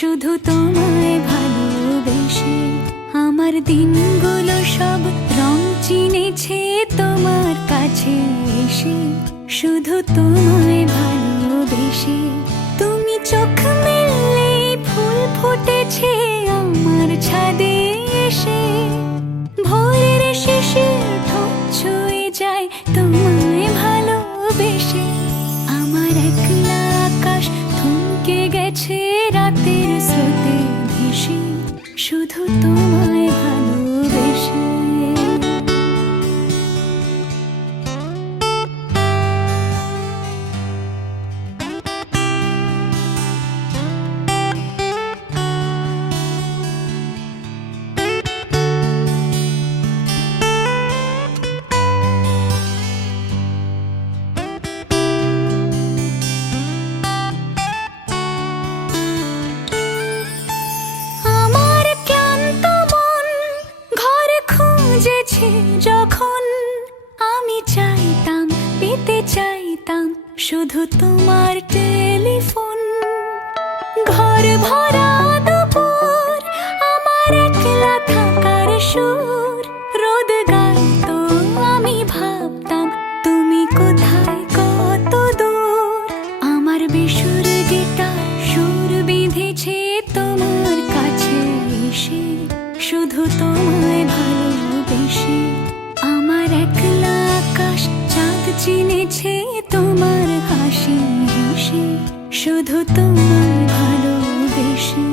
শুধু তোমায় ভালোবেসে। আমার দিনগুলো সব রং চিনেছে তোমার কাছে এসে, শুধু তোমায় ভালোবেসে। তুমি চোখ মেললে ফুল ফুটেছে আমার ছাদে এসে, ভোরের শিশির ঠোঁট ছুঁয়ে যায় তোমায় ভালোবেসে। আমার একলা আকাশ থমকে গেছে রাতের স্রোতে ভেসে, শুধু তোমায় ভালোবেসে। যখন আমি চাইতাম, পেতে চাইতাম শুধু তোমার টেলিফোন। ঘর ভরা দুপুর, আমার একলা থাকার সুর, রোদ গাইতো আমি ভাবতাম তুমি কোথায় কত দূর। আমার বেসুর গিটার সুর বিঁধেছে তোমার কাছে এসে, শুধু তোমায় ভালোবেসে। আমার একলা আকাশ চাঁদ চিনেছে তোমার হাসি হেসে, শুধু তোমায় ভালোবেসে।